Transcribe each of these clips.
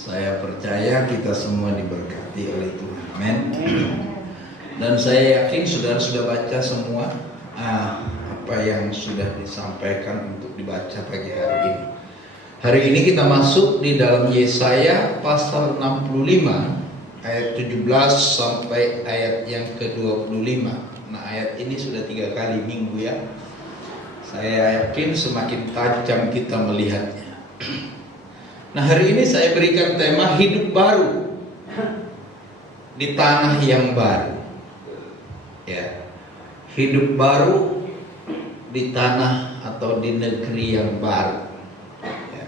Saya percaya kita semua diberkati oleh Tuhan. Amin. Dan saya yakin saudara sudah baca semua apa yang sudah disampaikan untuk dibaca pagi hari ini. Hari ini kita masuk di dalam Yesaya pasal 65 ayat 17 sampai ayat yang ke-25. Nah, ayat ini sudah 3 kali minggu ya. Saya yakin semakin tajam kita melihatnya. Nah, hari ini saya berikan tema hidup baru di tanah yang baru. Ya. Hidup baru di tanah atau di negeri yang baru. Ya.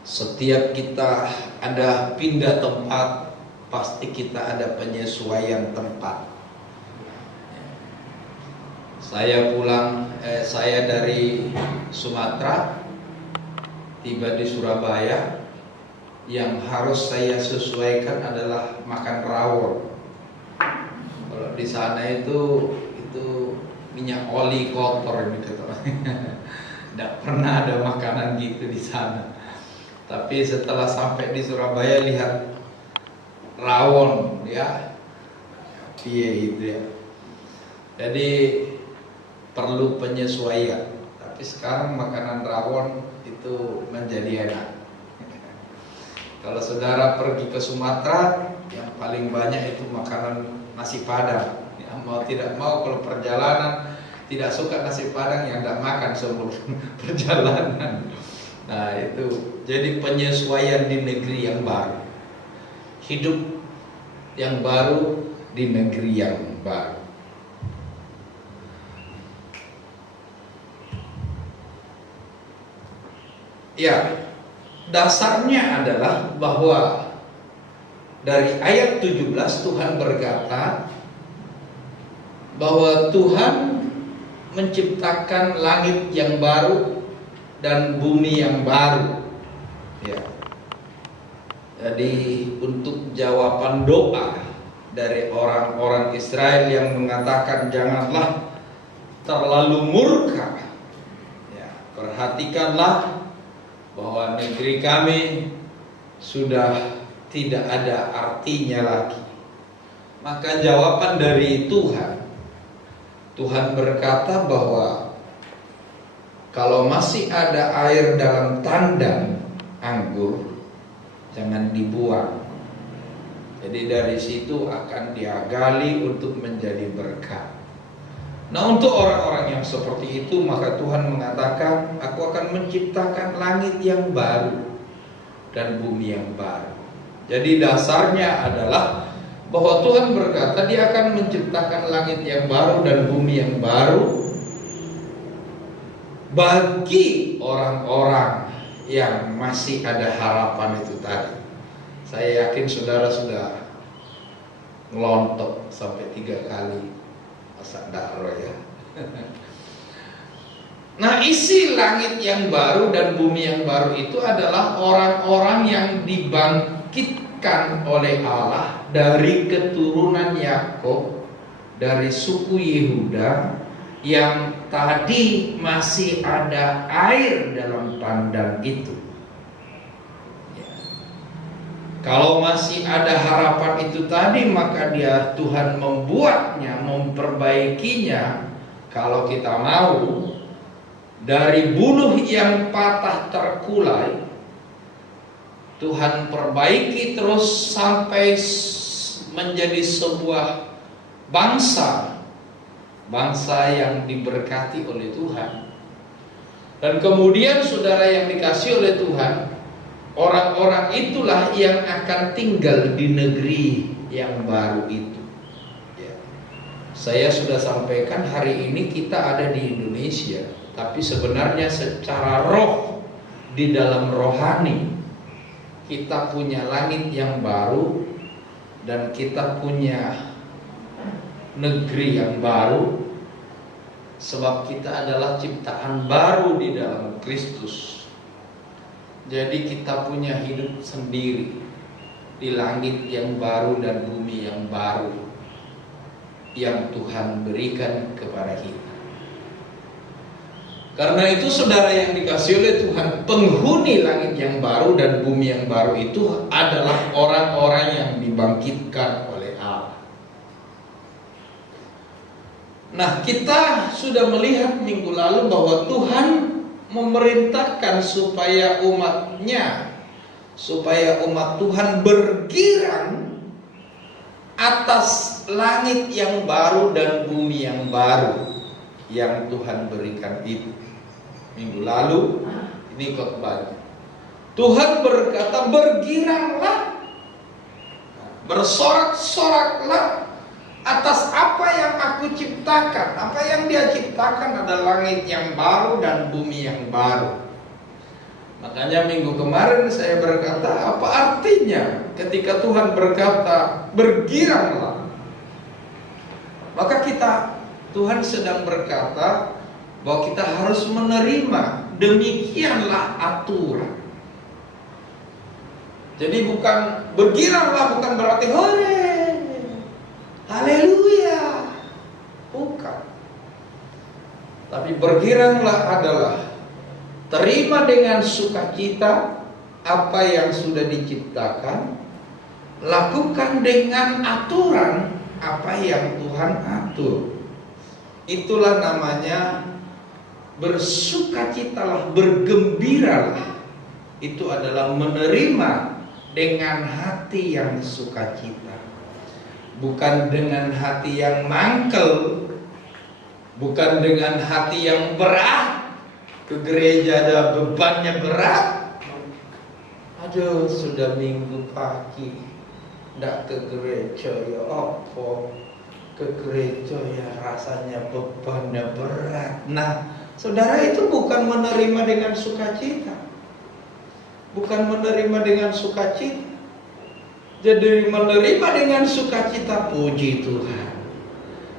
Setiap kita ada pindah tempat, pasti kita ada penyesuaian tempat. Ya. Saya dari Sumatera, tiba di Surabaya. Yang harus saya sesuaikan adalah makan rawon. Kalau di sana itu minyak oli kotor gitu. Tidak pernah ada makanan gitu di sana. Tapi setelah sampai di Surabaya lihat rawon ya, itu ya. Jadi perlu penyesuaian. Tapi sekarang makanan rawon itu menjadi enak. Kalau saudara pergi ke Sumatera, yang paling banyak itu makanan nasi padang. Ya, mau tidak mau kalau perjalanan tidak suka nasi padang, yang tidak makan sebelum perjalanan. Nah itu jadi penyesuaian di negeri yang baru, hidup yang baru di negeri yang baru. Ya, dasarnya adalah bahwa dari ayat 17 Tuhan berkata bahwa Tuhan menciptakan langit yang baru dan bumi yang baru. Ya. Jadi untuk jawaban doa dari orang-orang Israel yang mengatakan janganlah terlalu murka. Ya, perhatikanlah bahwa negeri kami sudah tidak ada artinya lagi. Maka jawaban dari Tuhan berkata bahwa kalau masih ada air dalam tandang anggur, jangan dibuang. Jadi dari situ akan digali untuk menjadi berkat. Nah, untuk orang-orang yang seperti itu, maka Tuhan mengatakan, aku akan menciptakan langit yang baru dan bumi yang baru. Jadi dasarnya adalah bahwa Tuhan berkata dia akan menciptakan langit yang baru dan bumi yang baru bagi orang-orang yang masih ada harapan itu tadi. Saya yakin saudara sudah ngelontok sampai 3 kali masak daro ya. Nah, isi langit yang baru dan bumi yang baru itu adalah orang-orang yang dibangkitkan oleh Allah dari keturunan Yakub, dari suku Yehuda, yang tadi masih ada air dalam tandang itu. Kalau masih ada harapan itu tadi, maka Tuhan membuatnya, memperbaikinya. Kalau kita mau, dari buluh yang patah terkulai, Tuhan perbaiki terus sampai menjadi sebuah bangsa yang diberkati oleh Tuhan. Dan kemudian saudara yang dikasih oleh Tuhan, orang-orang itulah yang akan tinggal di negeri yang baru itu. Ya. Saya sudah sampaikan hari ini kita ada di Indonesia, tapi sebenarnya secara roh, di dalam rohani, kita punya langit yang baru dan kita punya negeri yang baru, sebab kita adalah ciptaan baru di dalam Kristus. Jadi kita punya hidup sendiri di langit yang baru dan bumi yang baru yang Tuhan berikan kepada kita. Karena itu saudara yang dikasihi oleh Tuhan, penghuni langit yang baru dan bumi yang baru itu adalah orang-orang yang dibangkitkan oleh Allah. Nah, kita sudah melihat minggu lalu bahwa Tuhan memerintahkan supaya umat Tuhan bergirang atas langit yang baru dan bumi yang baru yang Tuhan berikan itu. Minggu lalu ini khotbahnya. Tuhan berkata, bergiranglah, bersorak-soraklah atas apa yang aku ciptakan. Apa yang Dia ciptakan adalah langit yang baru dan bumi yang baru. Makanya minggu kemarin saya berkata, apa artinya ketika Tuhan berkata bergiranglah? Maka Tuhan sedang berkata bahwa kita harus menerima demikianlah aturan. Jadi bukan bergiranglah bukan berarti hore, haleluya, bukan. Tapi bergiranglah adalah terima dengan sukacita apa yang sudah diciptakan, lakukan dengan aturan apa yang Tuhan atur. Itulah namanya bersukacitalah, bergembiralah. Itu adalah menerima dengan hati yang sukacita, bukan dengan hati yang mangkel, bukan dengan hati yang berat. Ke gereja ada bebannya berat. Aduh, sudah minggu pagi ndak ke gereja, ya apa? Ke gereja ya rasanya bebannya berat. Nah, saudara, itu bukan menerima dengan sukacita. Bukan menerima dengan sukacita. Jadi menerima dengan sukacita, puji Tuhan,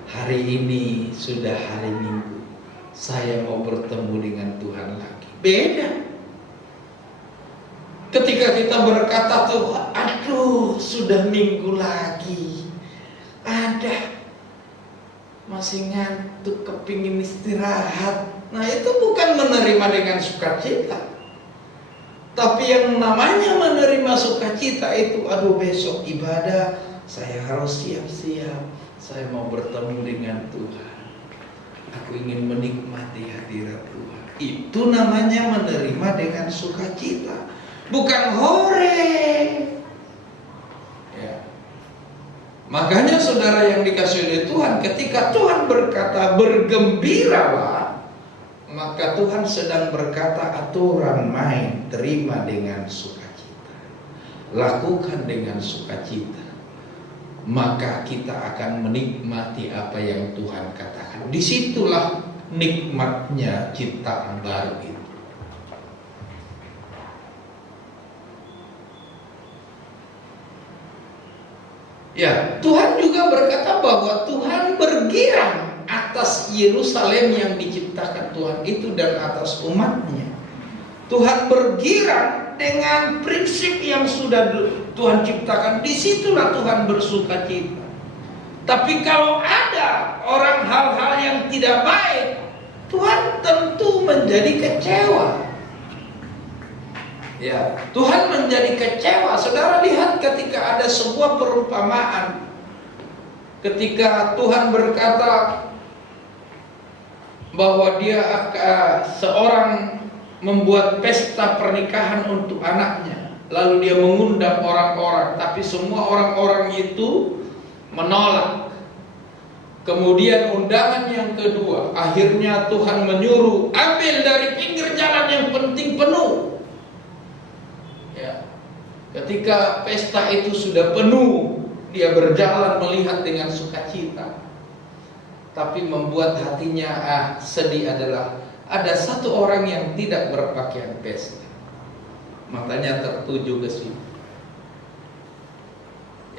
hari ini sudah hari Minggu, saya mau bertemu dengan Tuhan lagi. Beda. Ketika kita berkata, Tuhan, aduh sudah Minggu lagi, masih ngantuk, kepingin istirahat. Nah, itu bukan menerima dengan sukacita. Tapi yang namanya menerima sukacita itu, aduh besok ibadah, saya harus siap-siap, saya mau bertemu dengan Tuhan, aku ingin menikmati hadirat Tuhan. Itu namanya menerima dengan sukacita, bukan hore. Ya. Makanya saudara yang dikasihi oleh Tuhan, ketika Tuhan berkata bergembiralah, maka Tuhan sedang berkata aturan main, terima dengan sukacita, lakukan dengan sukacita, maka kita akan menikmati apa yang Tuhan katakan. Disitulah nikmatnya ciptaan baru itu. Ya, Tuhan juga berkata bahwa Tuhan bergirang atas Yerusalem yang diciptakan Tuhan itu dan atas umatnya. Tuhan bergirang dengan prinsip yang sudah Tuhan ciptakan. Disitulah Tuhan bersukacita. Tapi kalau ada orang hal-hal yang tidak baik, Tuhan tentu menjadi kecewa. Ya, Tuhan menjadi kecewa. Saudara lihat ketika ada sebuah perumpamaan, ketika Tuhan berkata bahwa dia akan seorang membuat pesta pernikahan untuk anaknya, lalu dia mengundang orang-orang, tapi semua orang-orang itu menolak. Kemudian undangan yang kedua, akhirnya Tuhan menyuruh ambil dari pinggir jalan yang penting penuh. Ya. Ketika pesta itu sudah penuh, dia berjalan melihat dengan sukacita. Tapi membuat hatinya sedih adalah ada satu orang yang tidak berpakaian pesta. Matanya tertuju ke situ.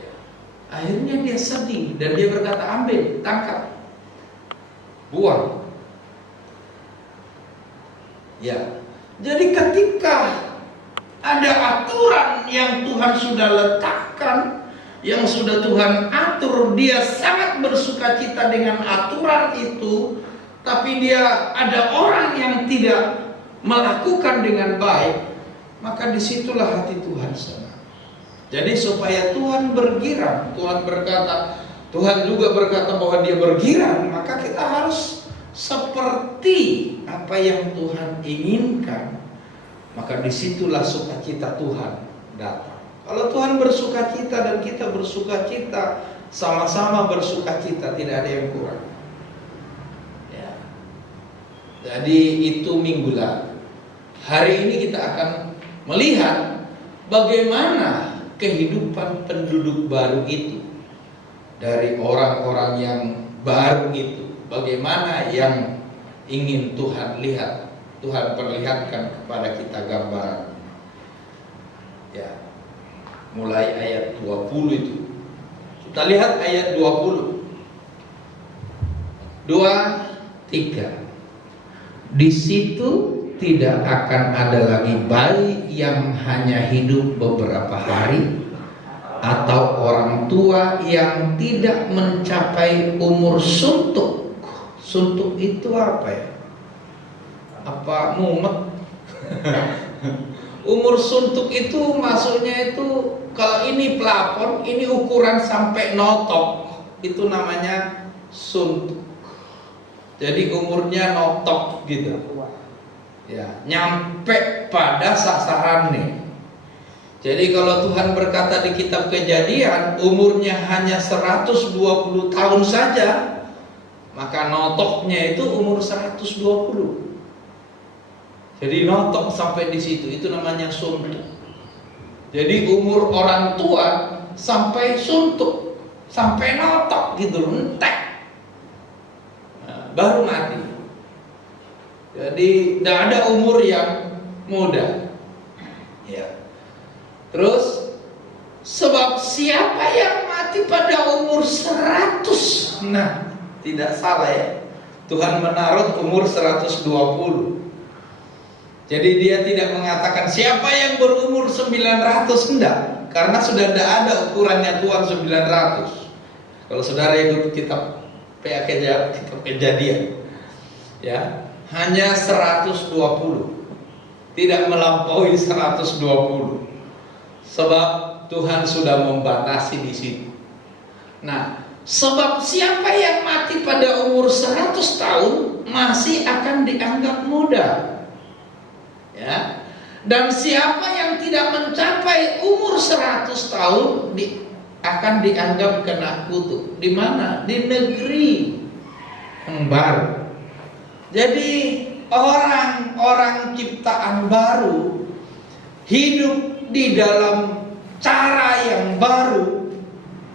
Ya. Akhirnya dia sedih dan dia berkata, ambil, tangkap, buang. Ya. Jadi ketika ada aturan yang Tuhan sudah letakkan, yang sudah Tuhan atur, dia sangat bersukacita dengan aturan itu, tapi dia ada orang yang tidak melakukan dengan baik, maka disitulah hati Tuhan senang. Jadi supaya Tuhan bergirang, Tuhan juga berkata bahwa dia bergirang, maka kita harus seperti apa yang Tuhan inginkan. Maka disitulah sukacita Tuhan datang. Kalau Tuhan bersukacita dan kita bersukacita, sama-sama bersukacita, tidak ada yang kurang. Ya. Jadi itu minggu lalu. Hari ini kita akan melihat bagaimana kehidupan penduduk baru itu, dari orang-orang yang baru itu, bagaimana yang ingin Tuhan lihat, Tuhan perlihatkan kepada kita gambaran. Ya, mulai ayat 20 itu. Kita lihat ayat 20. 2, 3. Di situ tidak akan ada lagi bayi yang hanya hidup beberapa hari, atau orang tua yang tidak mencapai umur suntuk. Suntuk itu apa ya? Apa mumet? Umur suntuk itu maksudnya itu, kalau ini plafon, ini ukuran sampai notok, itu namanya suntuk. Jadi umurnya notok gitu. Ya, nyampe pada sasarannya. Jadi kalau Tuhan berkata di kitab Kejadian umurnya hanya 120 tahun saja, maka notoknya itu umur 120. Jadi notok sampai di situ, itu namanya suntuk. Jadi umur orang tua sampai suntuk, sampai notok gitu, entek, nah, baru mati. Jadi tidak ada umur yang muda. Ya. Terus sebab siapa yang mati pada umur 100, nah tidak salah ya, Tuhan menaruh umur 120. Jadi dia tidak mengatakan siapa yang berumur 900, enggak, karena sudah tidak ada ukurannya Tuhan 900. Kalau saudara ikut kitab Kejadian, ya, hanya 120, tidak melampaui 120. Sebab Tuhan sudah membatasi di situ. Nah, sebab siapa yang mati pada umur 100 tahun masih akan dianggap muda. Ya. Dan siapa yang tidak mencapai umur 100 tahun akan dianggap kena kutuk. Di mana? Di negeri yang baru. Jadi orang-orang ciptaan baru hidup di dalam cara yang baru,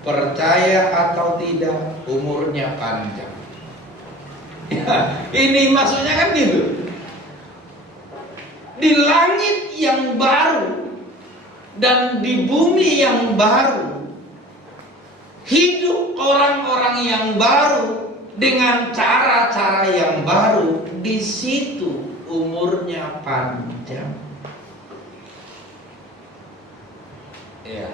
percaya atau tidak, umurnya panjang. Ya, ini maksudnya kan gitu. Di langit yang baru dan di bumi yang baru, hidup orang-orang yang baru dengan cara-cara yang baru, di situ umurnya panjang. Ya.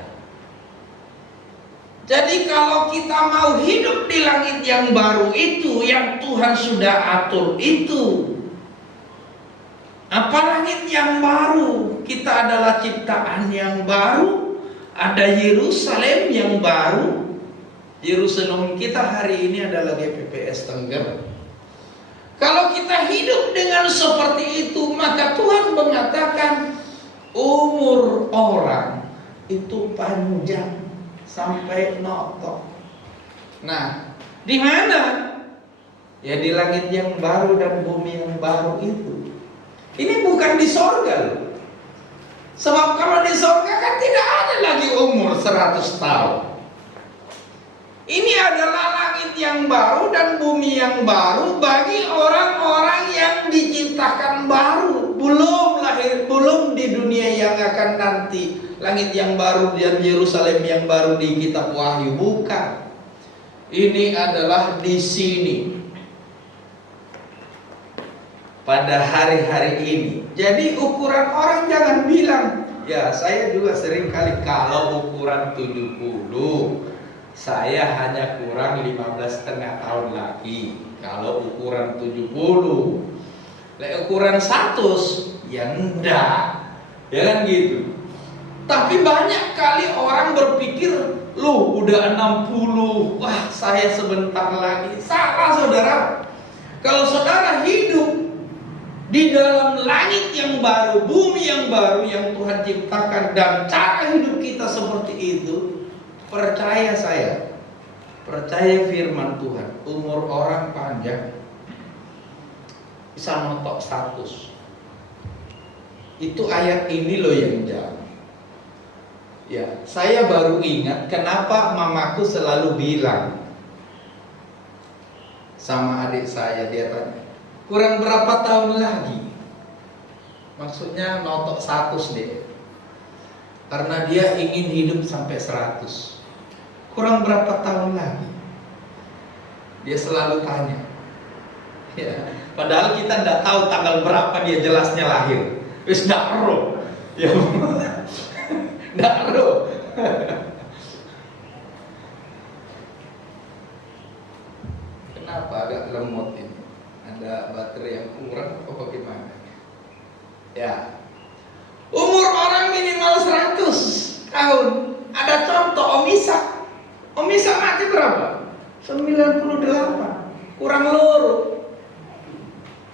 Jadi kalau kita mau hidup di langit yang baru itu, yang Tuhan sudah atur itu, apa langit yang baru? Kita adalah ciptaan yang baru, ada Yerusalem yang baru. Yerusalem kita hari ini adalah GPPS Tengger. Kalau kita hidup dengan seperti itu, maka Tuhan mengatakan umur orang itu panjang sampai notok. Nah, di mana? Ya di langit yang baru dan bumi yang baru itu. Ini bukan di sorga loh. Sebab kalau di sorga kan tidak ada lagi umur 100 tahun. Ini adalah langit yang baru dan bumi yang baru bagi orang-orang yang diciptakan baru, belum lahir, belum di dunia yang akan nanti. Langit yang baru dan Yerusalem yang baru di kitab Wahyu, bukan. Ini adalah di sini, pada hari-hari ini. Jadi ukuran orang jangan bilang, ya saya juga sering kali kalau ukuran 70, saya hanya kurang 15,5 tahun lagi. Kalau ukuran 70, ukuran 100, ya enggak. Ya kan gitu. Tapi banyak kali orang berpikir, loh udah 60, wah saya sebentar lagi. Salah saudara. Kalau saudara hidup di dalam langit yang baru, bumi yang baru yang Tuhan ciptakan, dan cara hidup kita seperti itu, percaya saya, percaya firman Tuhan, umur orang panjang bisa notok 100. Itu ayat ini loh yang jauh. Ya, saya baru ingat kenapa mamaku selalu bilang sama adik saya, dia tanya, kurang berapa tahun lagi? Maksudnya notok 100 deh. Karena dia ingin hidup sampai 100. Kurang berapa tahun lagi? Dia selalu tanya. Ya, padahal kita tidak tahu tanggal berapa dia jelasnya lahir. Wis ndak ero. Ya. Ndak ero. Kenapa agak lemot ini? Ada baterai yang kurang atau bagaimana? Ya. Umur orang minimal 100 tahun. Ada contoh Om Ishak. Om Ishak mati berapa? 98. Kurang loro.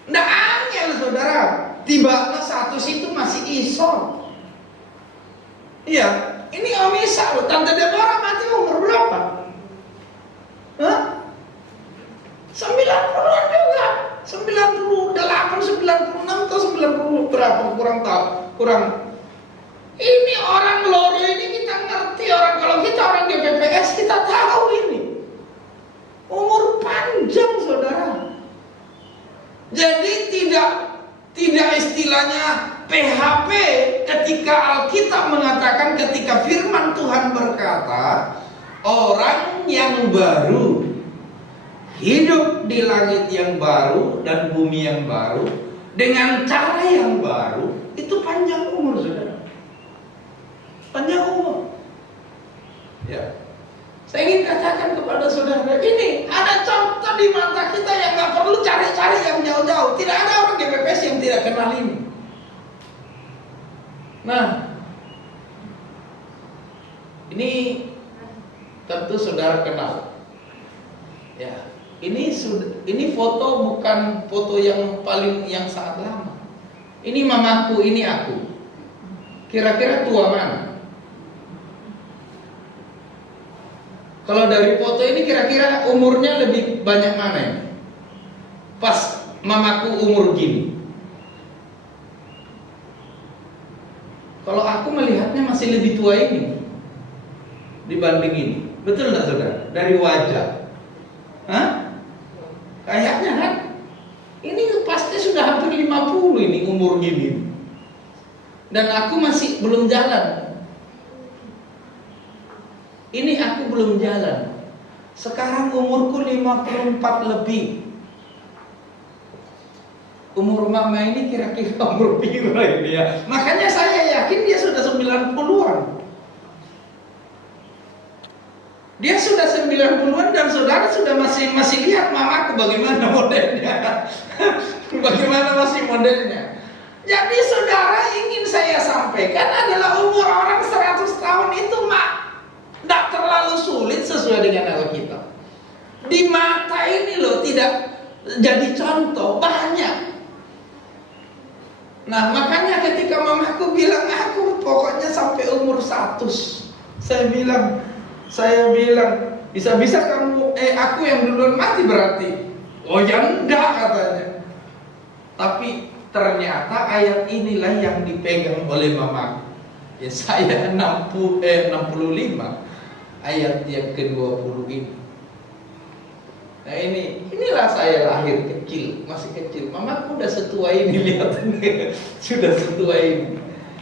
Ndak angel saudara. Tiba-tiba 100 itu masih iso. Iya, ini Om Ishak loh. Tante Deborah mati umur berapa? Hah? 90-an juga. 98, 96 atau 90 berapa? Kurang tahu. Kurang. Ini orang loro ini kita ngerti. Orang kalau kita orang GPPS kita tahu ini. Umur panjang saudara. Jadi tidak istilahnya PHP ketika Alkitab mengatakan, ketika firman Tuhan berkata, orang yang baru hidup di langit yang baru dan bumi yang baru dengan cara yang baru, itu panjang umur saudara. Panjang umur. Ya. Saya ingin katakan kepada saudara, ini ada contoh di mata kita yang gak perlu cari-cari yang jauh-jauh. Tidak ada orang GPPS yang tidak kenal ini. Nah, ini tentu saudara kenal. Ya, ini foto bukan foto yang sangat lama. Ini mamaku, ini aku. Kira-kira tua mana? Kalau dari foto ini kira-kira umurnya lebih banyak mana ya? Pas mamaku umur gini. Kalau aku melihatnya masih lebih tua ini dibanding ini. Betul nggak saudara? Dari wajah. Hah? Kayaknya kan? Ini pasti sudah hampir 50 ini umur gini. Dan aku masih belum jalan. Ini aku belum jalan. Sekarang umurku 54 lebih. Umur mama ini kira-kira umur piro ini ya. Makanya saya yakin dia sudah 90-an. Dia sudah 90-an dan saudara sudah masih lihat mamaku bagaimana modelnya. Bagaimana masih modelnya. Jadi saudara, ingin saya sampaikan adalah umur orang 100 tahun itu tidak terlalu sulit sesuai dengan Alkitab. Di mata ini loh tidak jadi contoh banyak. Nah makanya ketika mamaku bilang aku pokoknya sampai umur 100, saya bilang bisa-bisa kamu aku yang duluan mati berarti. Oh ya enggak katanya. Tapi ternyata ayat inilah yang dipegang oleh mamaku. Ya saya 65 ayat yang ke-20 ini. Nah inilah saya lahir kecil, masih kecil. Mamaku udah setua ini, lihat sudah setua ini.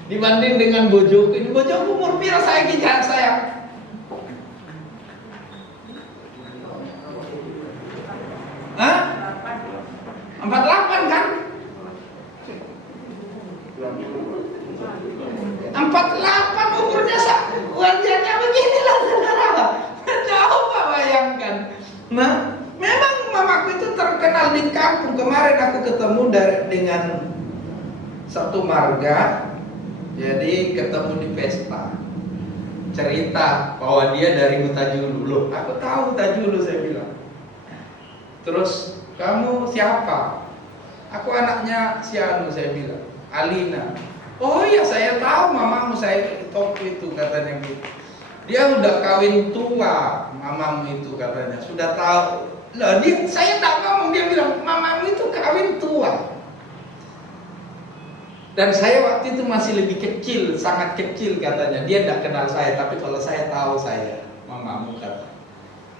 Dibanding dengan bojoku ini, bojoku umur pira saya kijang saya. Hah? 48 kan? 48 umurnya wajahnya beginilah saudara. Coba bayangkan. Nah, memang mamaku itu terkenal dengan satu marga, jadi ketemu di pesta. Cerita bahwa dia dari Hutajulu. Loh, aku tahu Hutajulu, saya bilang. Terus, kamu siapa? Aku anaknya si Anu, saya bilang. Alina. Oh iya, saya tahu mamamu, saya waktu itu, katanya gitu. Dia udah kawin tua, mamamu itu, katanya. Sudah tahu. Loh, saya tak ngomong, dia bilang mamamu itu kawin tua. Dan saya waktu itu masih lebih kecil, sangat kecil, katanya. Dia tidak kenal saya, tapi kalau saya tahu saya, mamamu, kata.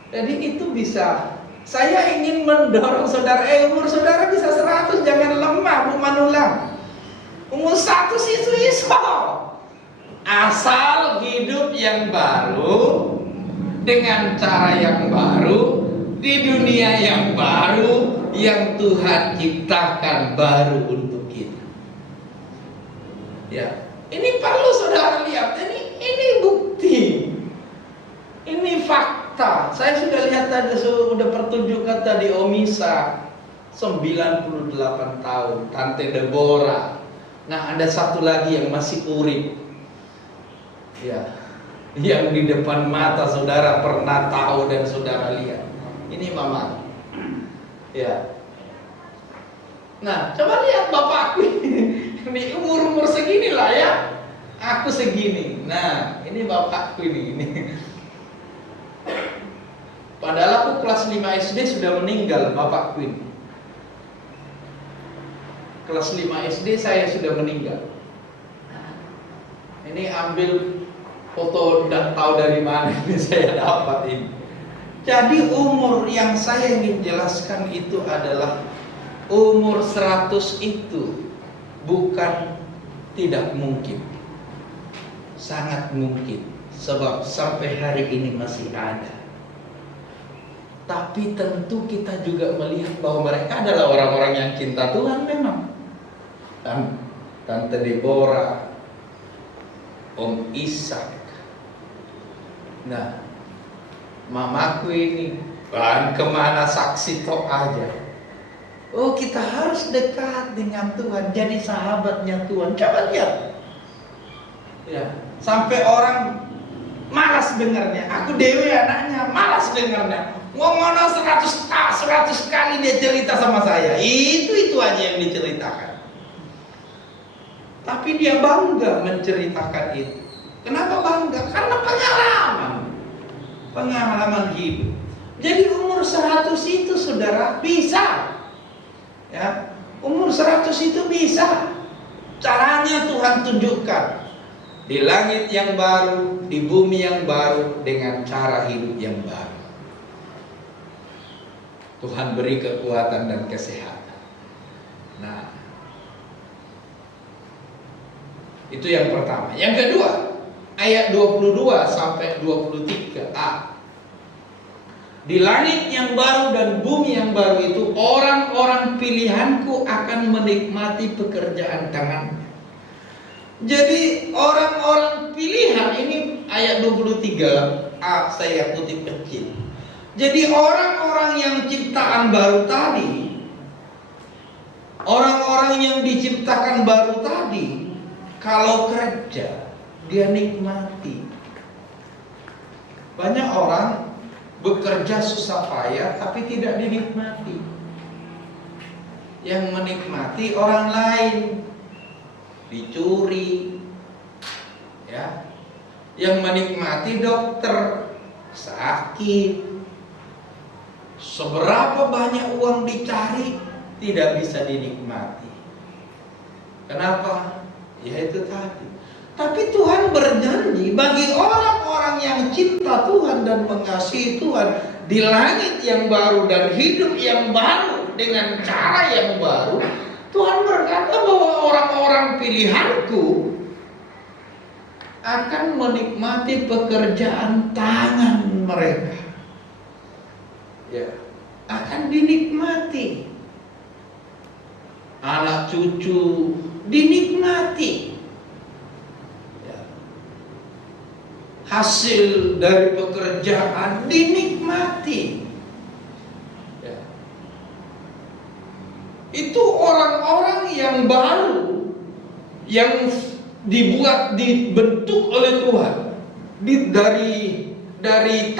Jadi itu bisa. Saya ingin mendorong saudara, umur saudara bisa 100, jangan lemah, Bu Manulang. Umur 100 itu iso. Asal hidup yang baru, dengan cara yang baru, di dunia yang baru, yang Tuhan ciptakan baru untuk kita. Ya, ini perlu saudara lihat. Ini bukti, ini fakta. Saya sudah lihat tadi, sudah pertunjukan tadi Omisa 98 tahun, Tante Deborah. Nah, ada satu lagi yang masih urip. Ya, yang di depan mata saudara pernah tahu dan saudara lihat. Ini mama. Ya. Nah, coba lihat bapakku ini umur segini lah ya. Aku segini. Nah, ini bapakku ini. Padahal aku kelas 5 SD sudah meninggal bapakku ini. Kelas 5 SD saya sudah meninggal. Ini ambil foto, tidak tahu dari mana ini saya dapat ini. Jadi umur yang saya ingin jelaskan itu adalah umur 100 itu bukan tidak mungkin, sangat mungkin, sebab sampai hari ini masih ada. Tapi tentu kita juga melihat bahwa mereka adalah orang-orang yang cinta Tuhan memang. Tante Deborah, Om Ishak. Nah, mamaku ini bahan kemana saksi tok aja. Oh, kita harus dekat dengan Tuhan, jadi sahabatnya Tuhan. Coba lihat. Ya, sampai orang malas dengarnya. Aku Dewi anaknya malas dengarnya. Ngomong 100 kali dia cerita sama saya. Itu aja yang diceritakan. Tapi dia bangga menceritakan itu. Kenapa bangga? Karena pengalaman hidup. Jadi umur 100 itu saudara bisa. Ya, umur 100 itu bisa. Caranya Tuhan tunjukkan. Di langit yang baru, di bumi yang baru, dengan cara hidup yang baru. Tuhan beri kekuatan dan kesehatan. Nah, itu yang pertama. Yang kedua, ayat 22 sampai 23a. Di langit yang baru dan bumi yang baru itu, orang-orang pilihanku akan menikmati pekerjaan tangannya. Jadi orang-orang pilihan ini ayat 23a saya kutip kecil. Jadi orang-orang yang ciptaan baru tadi, orang-orang yang diciptakan baru tadi, kalau kerja dia nikmati. Banyak orang bekerja susah payah tapi tidak dinikmati. Yang menikmati orang lain, dicuri, ya. Yang menikmati dokter sakit. Seberapa banyak uang dicari tidak bisa dinikmati. Kenapa? Ya itu tadi. Tapi Tuhan berjanji bagi orang-orang yang cinta Tuhan dan mengasihi Tuhan, di langit yang baru dan hidup yang baru dengan cara yang baru, Tuhan berkata bahwa orang-orang pilihanku akan menikmati pekerjaan tangan mereka. Ya, akan dinikmati. Anak cucu dinikmati. Ya. Hasil dari pekerjaan dinikmati. Ya. Itu orang-orang yang baru, yang dibentuk oleh Tuhan dari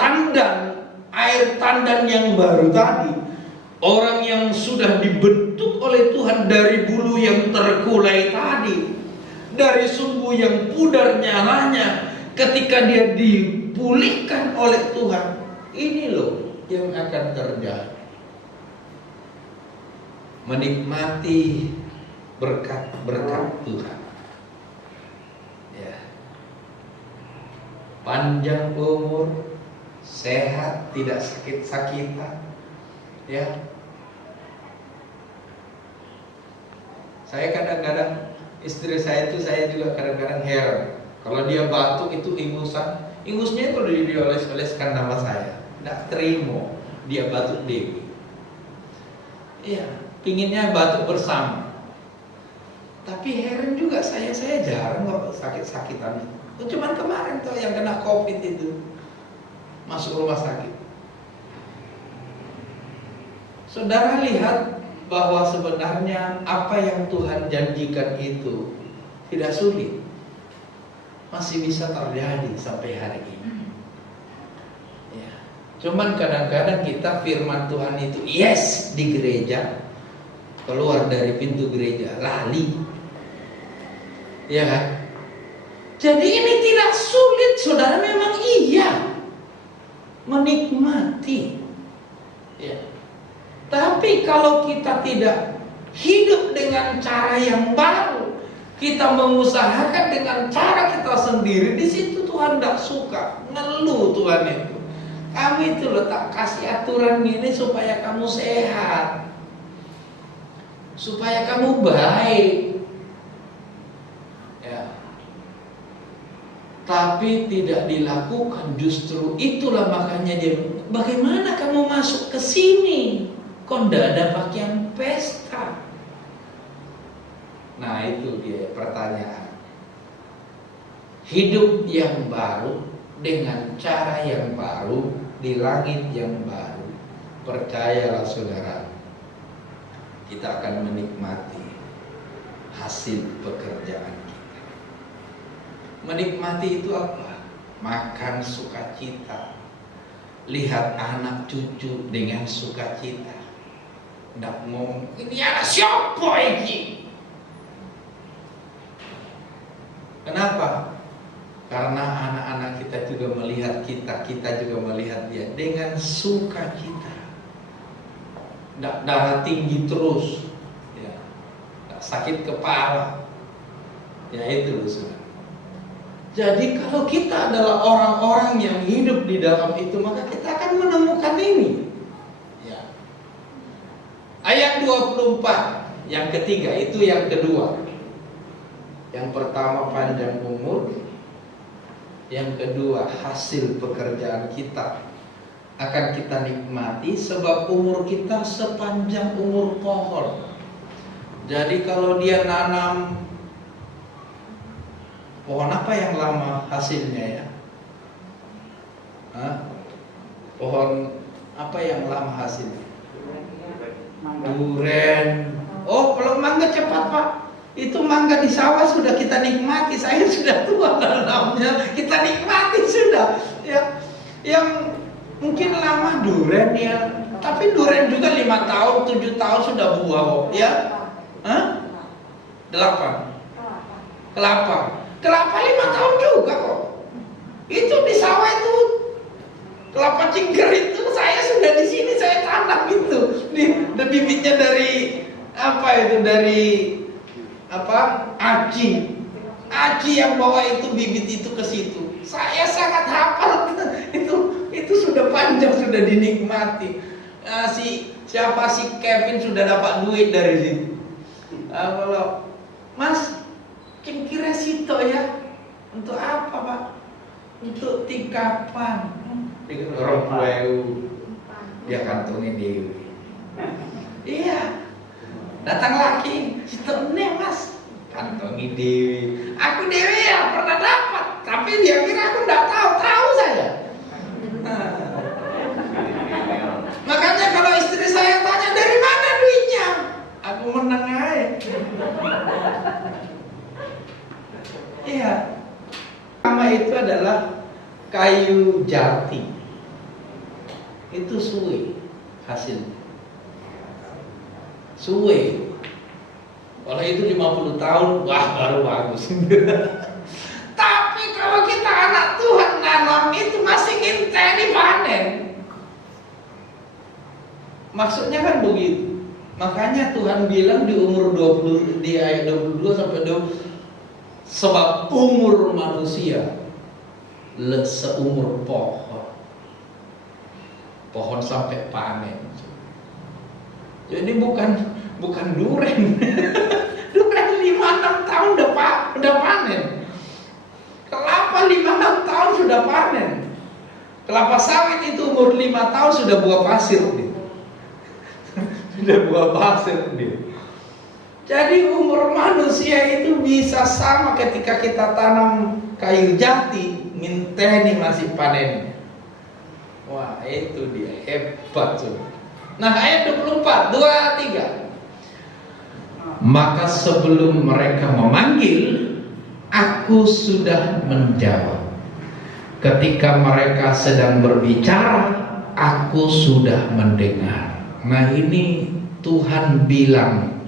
air tandan yang baru tadi. Orang yang sudah dibentuk oleh Tuhan dari bulu yang terkulai tadi, dari sumbu yang pudar nyalanya, ketika dia dipulihkan oleh Tuhan, ini loh yang akan terjadi. Menikmati berkat-berkat Tuhan. Ya. Panjang umur, sehat, tidak sakit-sakitan. Ya. Saya kadang-kadang, istri saya juga kadang-kadang heran. Kalau dia batuk itu ingusnya kalau dioles-oleskan nama saya, tidak terima, dia batuk dewi. Iya, pinginnya batuk bersama. Tapi heran juga saya jarang kok sakit-sakitan. Cuman kemarin tuh yang kena COVID itu masuk rumah sakit. Saudara lihat bahwa sebenarnya apa yang Tuhan janjikan itu tidak sulit, masih bisa terjadi sampai hari ini. Ya. Cuman kadang-kadang kita firman Tuhan itu yes di gereja, keluar dari pintu gereja lali, ya kan? Jadi ini tidak sulit, saudara, memang iya menikmati. Ya. Tapi kalau kita tidak hidup dengan cara yang baru, kita mengusahakan dengan cara kita sendiri, di situ Tuhan tidak suka. Ngeluh Tuhan itu. Kamu itu letak kasih aturan ini supaya kamu sehat, supaya kamu baik. Ya. Tapi tidak dilakukan, justru itulah makanya dia, bagaimana kamu masuk ke sini? Kok tidak ada pakaian pesta? Nah itu dia pertanyaan. Hidup yang baru dengan cara yang baru di langit yang baru. Percayalah saudara, kita akan menikmati hasil pekerjaan kita. Menikmati itu apa? Makan sukacita, lihat anak cucu dengan sukacita. Nggak ngomong, ini anak siapa ini? Kenapa? Karena anak-anak kita juga melihat kita juga melihat dia dengan sukacita. Nggak darah tinggi terus, ya. Nggak sakit kepala, ya itu loh. Jadi kalau kita adalah orang-orang yang hidup di dalam itu, maka kita akan menemukan ini. Ayat 24 yang ketiga, itu yang kedua. Yang pertama panjang umur, yang kedua hasil pekerjaan kita akan kita nikmati, sebab umur kita sepanjang umur pohon. Jadi kalau dia nanam pohon apa yang lama hasilnya ya? Pohon apa yang lama hasilnya? Duren. Oh, kalau mangga cepat Pak. Itu mangga di sawah sudah kita nikmati. Saya sudah tua nanamnya, kita nikmati sudah. Ya, yang mungkin lama duren ya. Tapi duren juga 5 tahun, 7 tahun sudah buah kok. Ya, 8. Kelapa 5 tahun juga kok. Itu di sawah itu. Kelapa cingkir itu saya sudah di sini saya tanam itu. Bibitnya dari apa itu? Dari apa? Aci yang bawa itu bibit itu ke situ. Saya sangat hafal itu sudah panjang, sudah dinikmati. Siapa si Kevin sudah dapat duit dari situ. Kalau Mas cingkirnya situ ya. Untuk apa Pak? Untuk tikapan. Orang pueu dia kantongin dewi. Iya. Datang lagi, situ nih Mas, kantongi dewi. Aku dewi ya pernah dapat, tapi dia kira aku nggak tahu saya. Makanya kalau istri saya tanya dari mana duitnya, aku menang Iya. Nama itu adalah kayu jati. Itu suwe hasilnya. Suwe. Kalau itu 50 tahun, wah baru bagus. Tapi kalau kita anak Tuhan nanam itu masih nginteni panen. Maksudnya kan begitu. Makanya Tuhan bilang di umur 20, di ayat 22 sampai 20, sebab umur manusia seumur pohon sampai panen. Jadi bukan duren. Duren 5-6 tahun udah panen. Kelapa 5-6 tahun sudah panen. Kelapa sawit itu umur 5 tahun sudah buah pasir dia. Sudah buah pasir dia. Jadi umur manusia itu bisa sama ketika kita tanam kayu jati, nginteni masih panen. Wah, itu dia hebat tuh. Nah, ayat 24, 2-3. Maka sebelum mereka memanggil, aku sudah menjawab. Ketika mereka sedang berbicara, aku sudah mendengar. Nah, ini Tuhan bilang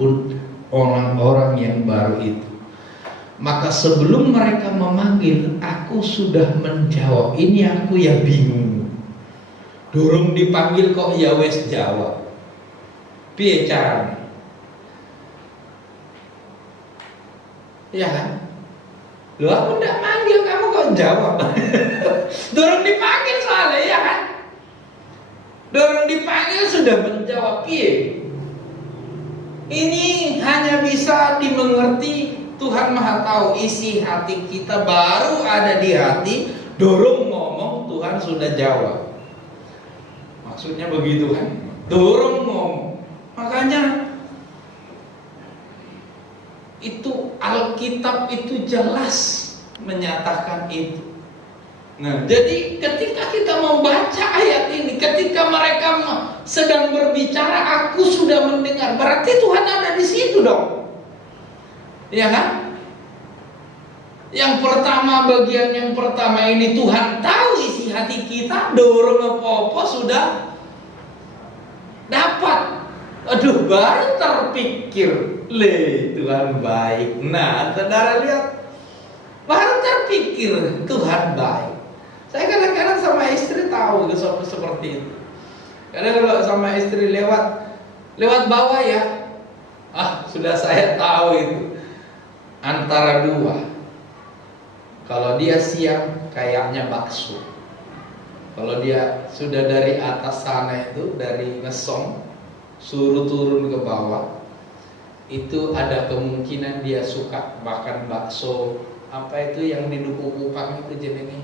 orang-orang yang baru itu. Maka sebelum mereka memanggil, aku sudah menjawab. Ini aku ya bingung. Durung dipanggil kok ya wes jawab. Piye caranya? Ya kan? Loh, aku ndak manggil kamu kok jawab. Durung dipanggil soalnya, ya kan? Durung dipanggil sudah menjawab. Piye? Ini hanya bisa dimengerti Tuhan Maha Tahu isi hati kita baru ada di hati. Durung ngomong Tuhan sudah jawab. Maksudnya begitu kan? Dorong ngomong. Makanya itu Alkitab itu jelas menyatakan itu. Nah, jadi ketika kita membaca ayat ini, ketika mereka sedang berbicara, aku sudah mendengar. Berarti Tuhan ada di situ dong. Ya kan? Yang pertama, bagian yang pertama ini Tuhan tahu isi hati kita. Dorong apa-apa sudah dapat. Aduh, baru terpikir, Tuhan baik. Nah, saudara lihat, baru terpikir Tuhan baik. Saya kadang-kadang sama istri tahu seperti itu. Kadang kalau sama istri lewat bawah ya, sudah saya tahu itu antara dua. Kalau dia siang kayaknya bakso. Kalau dia sudah dari atas sana itu, dari ngesong, suruh turun ke bawah, itu ada kemungkinan dia suka makan bakso. Apa itu yang di Duku Kupang itu jenenge?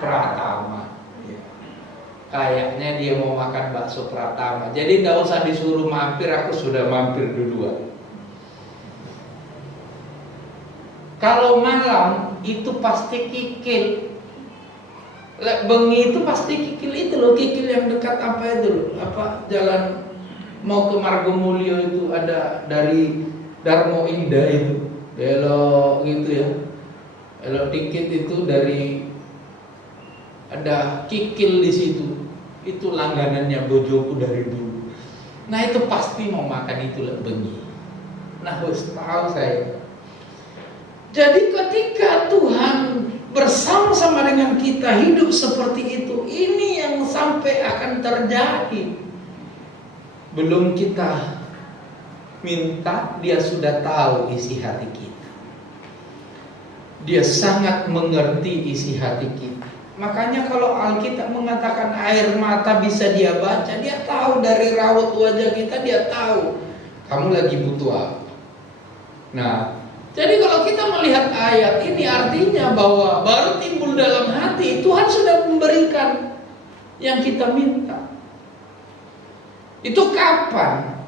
Pratama. Ya. Kayaknya dia mau makan bakso Pratama. Jadi nggak usah disuruh mampir, aku sudah mampir duluan. Kalau malam itu pasti kikil. Bengi itu pasti kikil itu loh, kikil yang dekat apa itu loh, apa jalan mau ke Margomulyo itu ada dari Darmo Indah itu belok gitu ya, belok dikit itu dari ada kikil di situ, itu langganannya bojoku dari dulu. Nah itu pasti mau makan itu lah bengi. Nah harus tahu saya. Jadi ketika Tuhan bersama-sama dengan kita hidup seperti itu, ini yang sampai akan terjadi. Belum kita minta, dia sudah tahu isi hati kita. Dia sangat mengerti isi hati kita. Makanya kalau Alkitab mengatakan air mata bisa dia baca, dia tahu dari raut wajah kita, dia tahu kamu lagi butuh apa. Nah, jadi kalau kita melihat ayat ini artinya bahwa baru timbul dalam hati, Tuhan sudah memberikan yang kita minta. Itu kapan?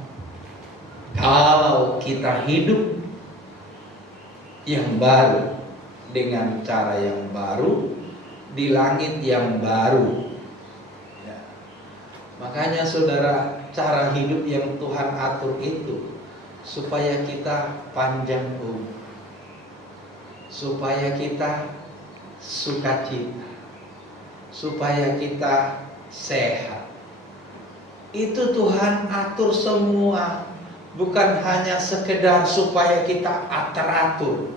Kalau kita hidup yang baru, dengan cara yang baru, di langit yang baru. Ya. Makanya saudara, cara hidup yang Tuhan atur itu supaya kita panjang umur, supaya kita sukacita, supaya kita sehat. Itu Tuhan atur semua, bukan hanya sekedar supaya kita teratur,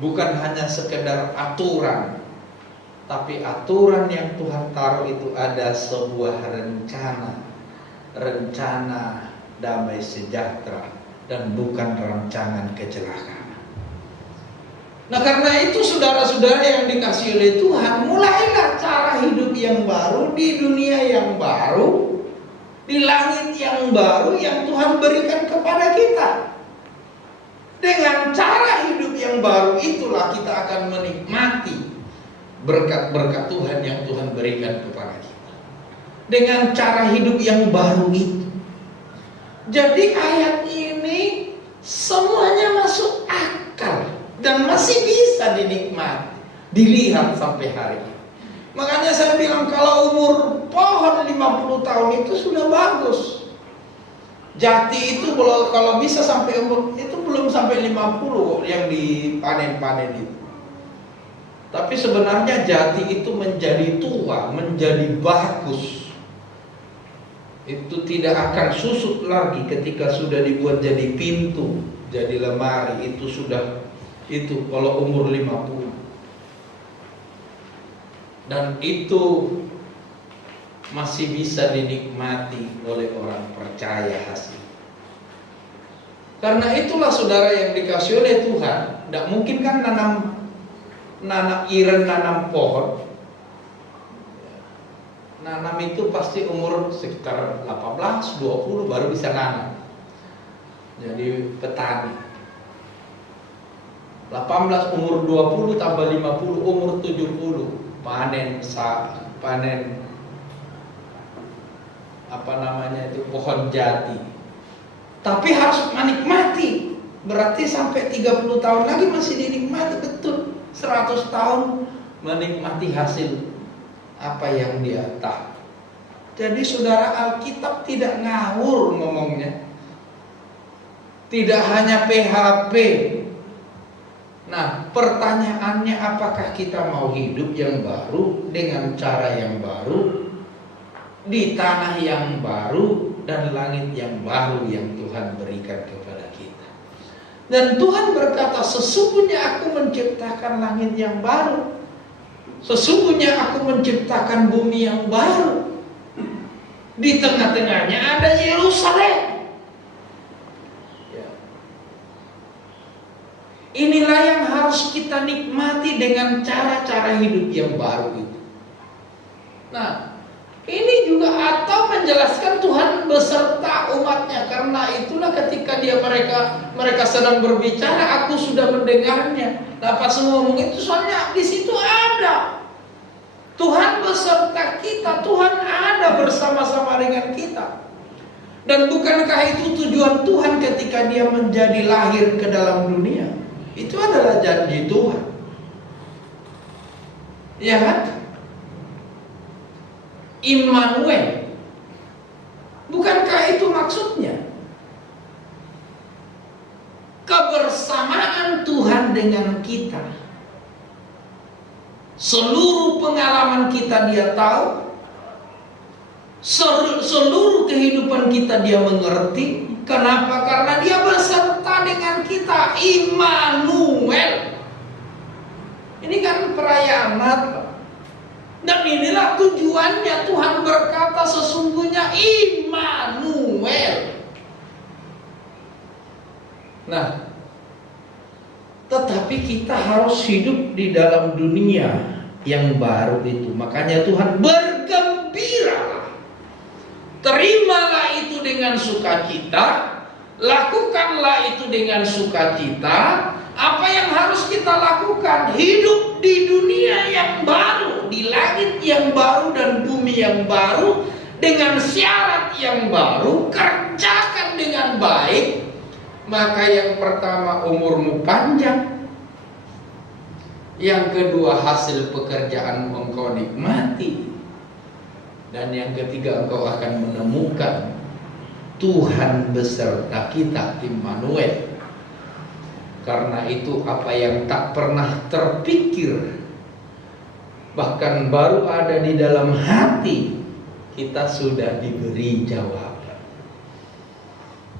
bukan hanya sekedar aturan, tapi aturan yang Tuhan taruh itu ada sebuah rencana damai sejahtera, dan bukan rancangan kecelakaan. Nah, karena itu saudara-saudara yang dikasihi oleh Tuhan, mulailah cara hidup yang baru di dunia yang baru, di langit yang baru yang Tuhan berikan kepada kita. Dengan cara hidup yang baru itulah kita akan menikmati berkat-berkat Tuhan yang Tuhan berikan kepada kita. Dengan cara hidup yang baru itu. Jadi ayat ini semuanya masuk akal dan masih bisa dinikmati, dilihat sampai hari ini. Makanya saya bilang kalau umur pohon 50 tahun itu sudah bagus. Jati itu kalau bisa sampai umur itu belum sampai 50 yang dipanen-panen itu. Tapi sebenarnya jati itu menjadi tua, menjadi bagus, itu tidak akan susut lagi ketika sudah dibuat jadi pintu, jadi lemari. Itu sudah, itu kalau umur 50. Dan itu masih bisa dinikmati oleh orang percaya hasil. Karena itulah saudara yang dikasihi oleh Tuhan, tidak mungkin kan nanam pohon. Nanam itu pasti umur sekitar 18-20 baru bisa nanam. Jadi petani 18 umur 20 tambah 50 umur 70 panen pohon jati. Tapi harus menikmati. Berarti sampai 30 tahun lagi masih dinikmati betul. 100 tahun menikmati hasil apa yang dia tahu. Jadi saudara, Alkitab tidak ngawur ngomongnya. Tidak hanya PHP. Nah, pertanyaannya apakah kita mau hidup yang baru dengan cara yang baru di tanah yang baru dan langit yang baru yang Tuhan berikan kepada kita. Dan Tuhan berkata, sesungguhnya aku menciptakan langit yang baru, sesungguhnya aku menciptakan bumi yang baru. Di tengah-tengahnya ada Yerusalem. Inilah yang harus kita nikmati dengan cara-cara hidup yang baru itu. Nah, ini juga atau menjelaskan Tuhan beserta umatnya. Karena itulah ketika mereka sedang berbicara, aku sudah mendengarnya. Dapat semua ngomong itu, soalnya di situ ada Tuhan beserta kita. Tuhan ada bersama-sama dengan kita. Dan bukankah itu tujuan Tuhan ketika dia menjadi lahir ke dalam dunia? Itu adalah janji Tuhan. Ya kan? Immanuel. Bukankah itu maksudnya? Kebersamaan Tuhan dengan kita. Seluruh pengalaman kita dia tahu. Seluruh kehidupan kita dia mengerti. Kenapa? Karena dia beserta dengan kita. Immanuel. Ini kan perayaan Natal. Dan inilah tujuannya. Tuhan berkata sesungguhnya Immanuel. Nah, tetapi kita harus hidup di dalam dunia yang baru itu. Makanya Tuhan bergembira. Terimalah itu dengan sukacita, lakukanlah itu dengan sukacita. Apa yang harus kita lakukan? Hidup di dunia yang baru, di langit yang baru dan bumi yang baru, dengan syarat yang baru. Kerjakan dengan baik. Maka yang pertama, umurmu panjang. Yang kedua, hasil pekerjaan engkau nikmati. Dan yang ketiga, engkau akan menemukan Tuhan beserta kita, Immanuel. Karena itu apa yang tak pernah terpikir, bahkan baru ada di dalam hati, kita sudah diberi jawaban.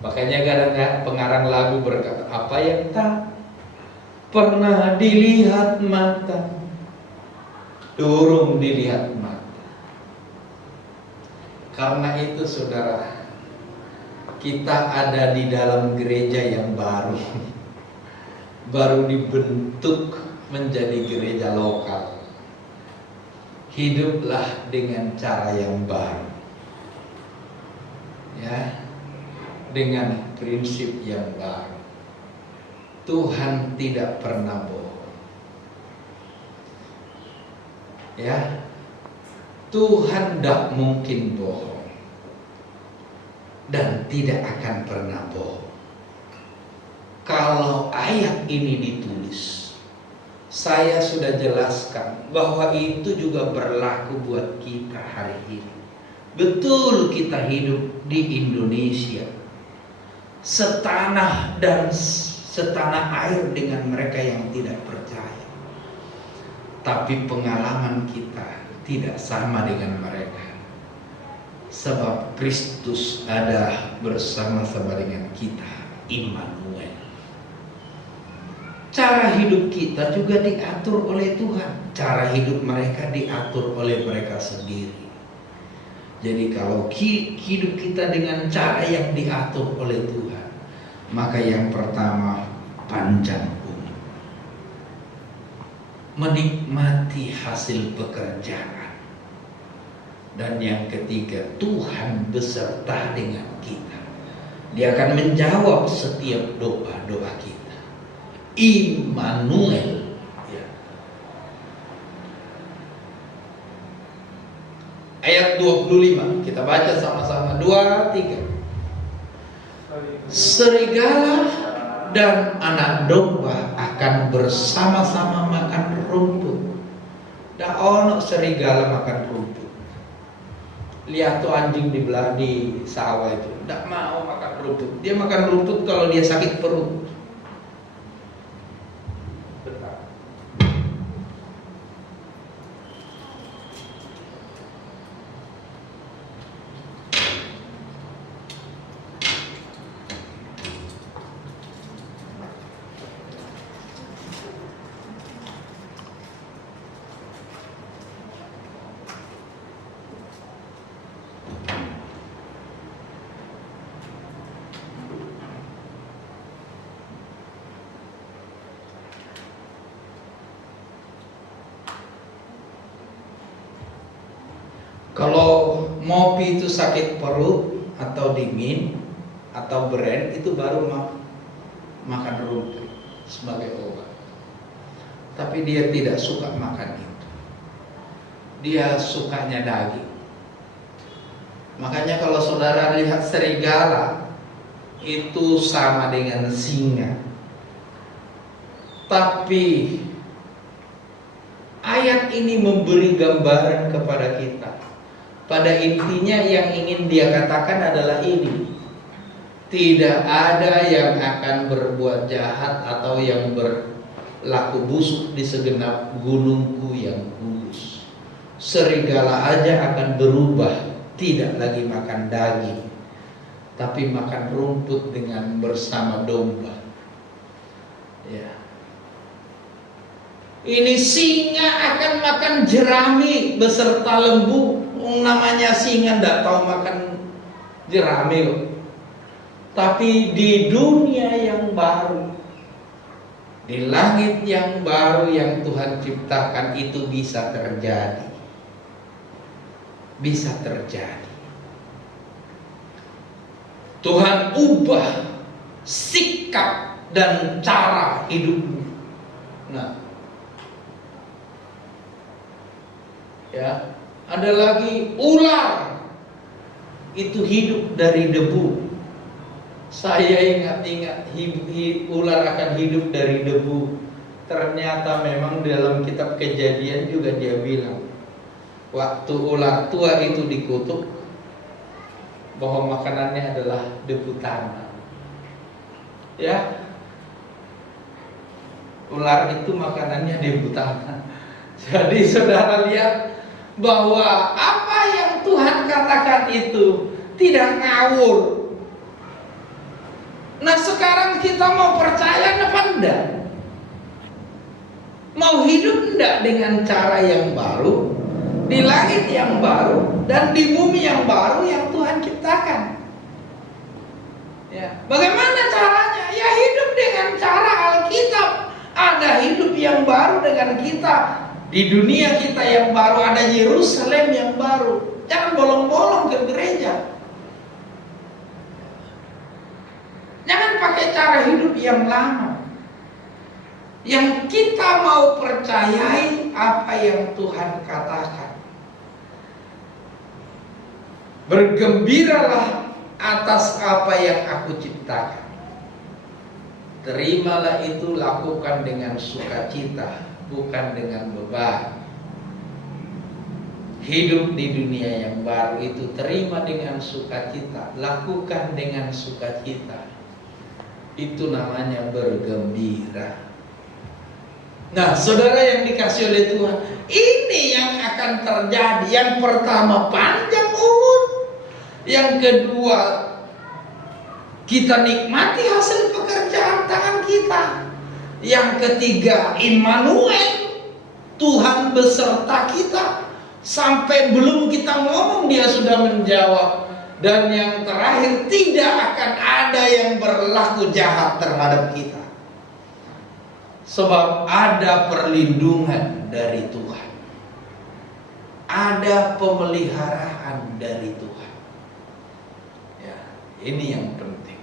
Makanya kadang-kadang pengarang lagu berkata, apa yang tak pernah dilihat mata, durung dilihat mata. Karena itu saudara, kita ada di dalam gereja yang baru dibentuk menjadi gereja lokal. Hiduplah dengan cara yang baru, ya, dengan prinsip yang baru. Tuhan tidak pernah bohong, ya. Tuhan tidak mungkin bohong dan tidak akan pernah bohong. Kalau ayat ini ditulis, saya sudah jelaskan bahwa itu juga berlaku buat kita hari ini. Betul, kita hidup di Indonesia, setanah air dengan mereka yang tidak percaya. Tapi pengalaman kita tidak sama dengan mereka, sebab Kristus ada bersama-sama dengan kita, Immanuel. Cara hidup kita juga diatur oleh Tuhan. Cara hidup mereka diatur oleh mereka sendiri. Jadi kalau hidup kita dengan cara yang diatur oleh Tuhan, maka yang pertama, panjang umur, menikmati hasil pekerjaan. Dan yang ketiga, Tuhan beserta dengan kita. Dia akan menjawab setiap doa-doa kita. Immanuel, ya. Ayat 25, kita baca sama-sama. 2, 3. Serigala dan anak domba akan bersama-sama makan rumput. Dah ono serigala makan rumput. Lihat tuh anjing di sawah itu, tidak mau makan rumput. Dia makan rumput kalau dia sakit perut. Kalau mopi itu sakit perut atau dingin atau beren, itu baru makan rumput sebagai obat. Tapi dia tidak suka makan itu. Dia sukanya daging. Makanya kalau saudara lihat serigala, itu sama dengan singa. Tapi ayat ini memberi gambaran kepada kita. Pada intinya yang ingin dia katakan adalah ini. Tidak ada yang akan berbuat jahat atau yang berlaku busuk di segenap gunungku yang kudus. Serigala aja akan berubah, tidak lagi makan daging, tapi makan rumput dengan bersama domba. Ya. Ini singa akan makan jerami beserta lembu. Namanya singa tidak tahu makan jerami kok. Tapi di dunia yang baru, di langit yang baru yang Tuhan ciptakan, itu bisa terjadi. Bisa terjadi. Tuhan ubah sikap dan cara hidupmu. Nah, ya, ada lagi ular, itu hidup dari debu. Saya ingat-ingat ular akan hidup dari debu. Ternyata memang dalam kitab Kejadian juga dia bilang, waktu ular tua itu dikutuk, bahwa makanannya adalah debu tanah. Ya, ular itu makanannya debu tanah. Jadi saudara lihat bahwa apa yang Tuhan katakan itu tidak ngawur. Nah sekarang kita mau percaya apa enggak? Mau hidup enggak dengan cara yang baru, di langit yang baru dan di bumi yang baru yang Tuhan ciptakan? Ya, bagaimana caranya? Ya hidup dengan cara Alkitab. Ada hidup yang baru dengan kita. Di dunia kita yang baru ada Yerusalem yang baru. Jangan bolong-bolong ke gereja. Jangan pakai cara hidup yang lama. Yang kita mau percayai apa yang Tuhan katakan. Bergembiralah atas apa yang aku ciptakan. Terimalah itu, lakukan dengan sukacita, bukan dengan beban. Hidup di dunia yang baru itu terima dengan sukacita, lakukan dengan sukacita. Itu namanya bergembira. Nah, saudara yang dikasih oleh Tuhan, ini yang akan terjadi. Yang pertama, panjang umur. Yang kedua, kita nikmati hasil pekerjaan tangan kita. Yang ketiga, Immanuel, Tuhan beserta kita. Sampai belum kita ngomong dia sudah menjawab. Dan yang terakhir, tidak akan ada yang berlaku jahat terhadap kita. Sebab ada perlindungan dari Tuhan. Ada pemeliharaan dari Tuhan. Ya, ini yang penting.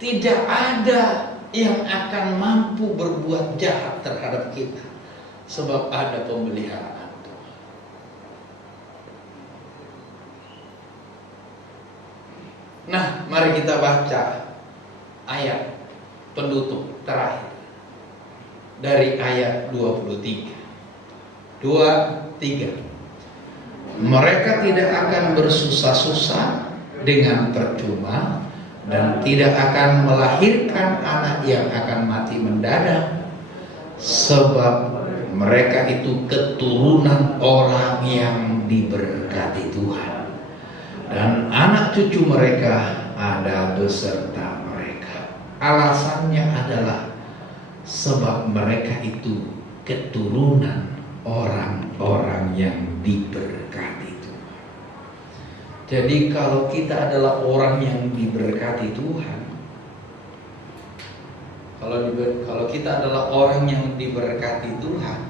Tidak ada yang akan mampu berbuat jahat terhadap kita. Sebab ada pemeliharaan. Nah, mari kita baca ayat penutup terakhir dari ayat 23. 23. Mereka tidak akan bersusah-susah dengan percuma dan tidak akan melahirkan anak yang akan mati mendadak, sebab mereka itu keturunan orang yang diberkati Tuhan. Dan anak cucu mereka ada beserta mereka. Alasannya adalah sebab mereka itu keturunan orang-orang yang diberkati Tuhan. Jadi kalau kita adalah orang yang diberkati Tuhan, kalau kita adalah orang yang diberkati Tuhan,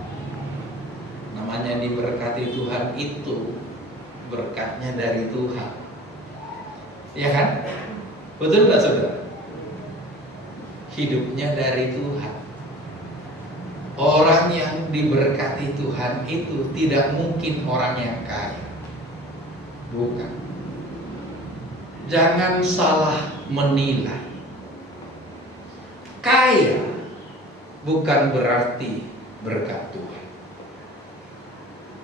namanya diberkati Tuhan itu berkatnya dari Tuhan. Ya kan? Betul gak saudara? Hidupnya dari Tuhan. Orang yang diberkati Tuhan itu tidak mungkin orang yang kaya. Bukan. Jangan salah menilai. Kaya bukan berarti berkat Tuhan.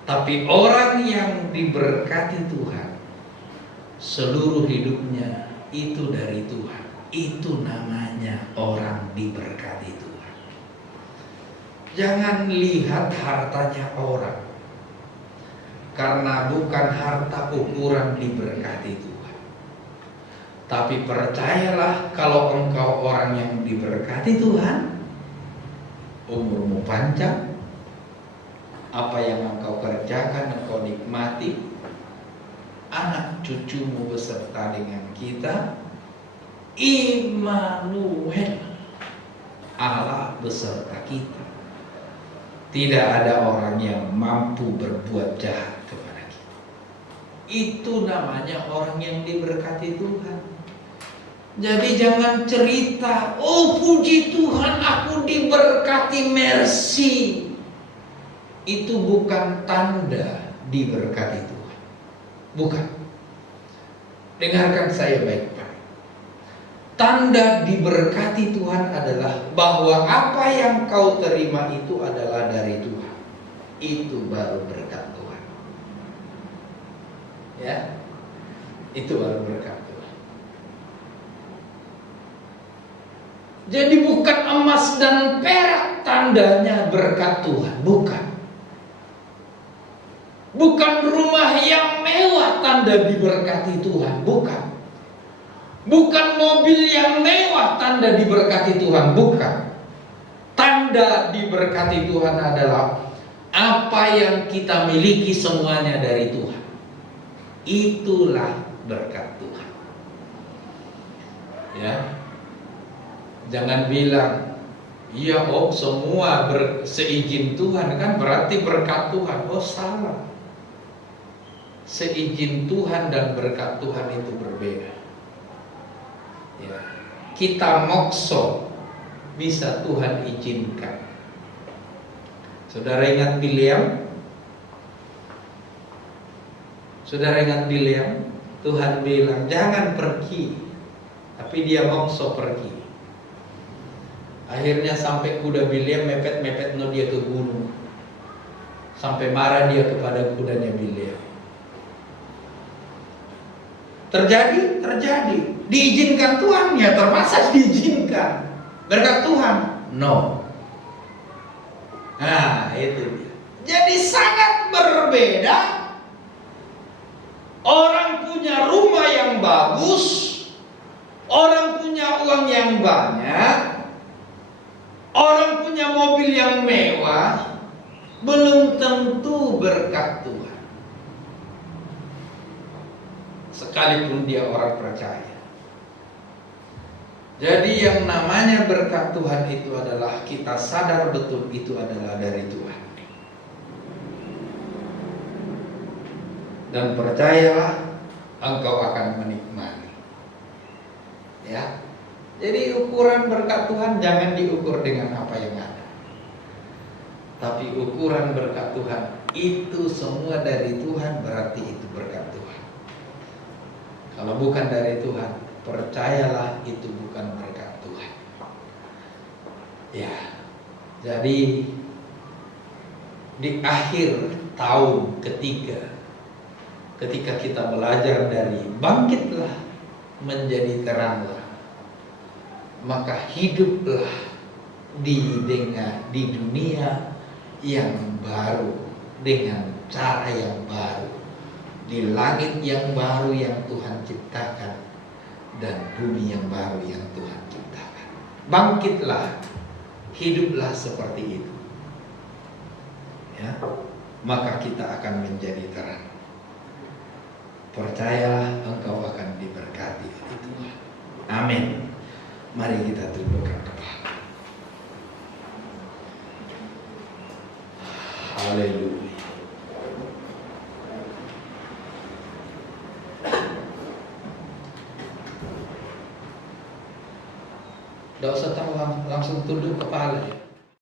Tapi orang yang diberkati Tuhan, seluruh hidupnya itu dari Tuhan. Itu namanya orang diberkati Tuhan. Jangan lihat hartanya orang, karena bukan harta ukuran diberkati Tuhan. Tapi percayalah, kalau engkau orang yang diberkati Tuhan, umurmu panjang. Apa yang engkau kerjakan, engkau nikmati. Anak cucumu beserta dengan kita. Immanuel, Allah beserta kita. Tidak ada orang yang mampu berbuat jahat kepada kita. Itu namanya orang yang diberkati Tuhan. Jadi jangan cerita, oh puji Tuhan aku diberkati, mercy. Itu bukan tanda diberkati Tuhan. Bukan. Dengarkan saya baik-baik. Tanda diberkati Tuhan adalah bahwa apa yang kau terima itu adalah dari Tuhan. Itu baru berkat Tuhan. Ya. Itu baru berkat Tuhan. Jadi bukan emas dan perak tandanya berkat Tuhan, bukan. Bukan rumah yang mewah tanda diberkati Tuhan, bukan. Bukan mobil yang mewah tanda diberkati Tuhan, bukan. Tanda diberkati Tuhan adalah apa yang kita miliki semuanya dari Tuhan. Itulah berkat Tuhan. Ya. Jangan bilang, iya Om, semua seizin Tuhan kan berarti berkat Tuhan. Oh, salah. Seizin Tuhan dan berkat Tuhan itu berbeda. Ya. Kita mokso bisa Tuhan izinkan. Saudara ingat Bileam? Saudara ingat Bileam? Tuhan bilang jangan pergi, tapi dia mokso pergi. Akhirnya sampai kuda Bileam mepet-mepet dia ke gunung. Sampai marah dia kepada kudanya Bileam. Terjadi? Diizinkan Tuhan, ya terpaksa diizinkan. Berkat Tuhan? No. Nah, itu dia. Jadi sangat berbeda. Orang punya rumah yang bagus, orang punya uang yang banyak, orang punya mobil yang mewah, belum tentu berkat Tuhan. Sekalipun dia orang percaya. Jadi yang namanya berkat Tuhan itu adalah kita sadar betul itu adalah dari Tuhan. Dan percayalah engkau akan menikmati. Ya. Jadi ukuran berkat Tuhan jangan diukur dengan apa yang ada. Tapi ukuran berkat Tuhan itu semua dari Tuhan, berarti itu berkat Tuhan. Kalau bukan dari Tuhan, percayalah itu bukan berkat Tuhan. Ya, jadi di akhir tahun ketiga, ketika kita belajar dari bangkitlah menjadi teranglah, maka hiduplah di dunia yang baru dengan cara yang baru, di langit yang baru yang Tuhan ciptakan dan bumi yang baru yang Tuhan ciptakan. Bangkitlah, hiduplah seperti itu. Ya, maka kita akan menjadi terang. Percayalah engkau akan diberkati oleh Tuhan. Amin. Mari kita tundukkan kepala. Haleluya. Tidak usah tahu, langsung tunduk kepala.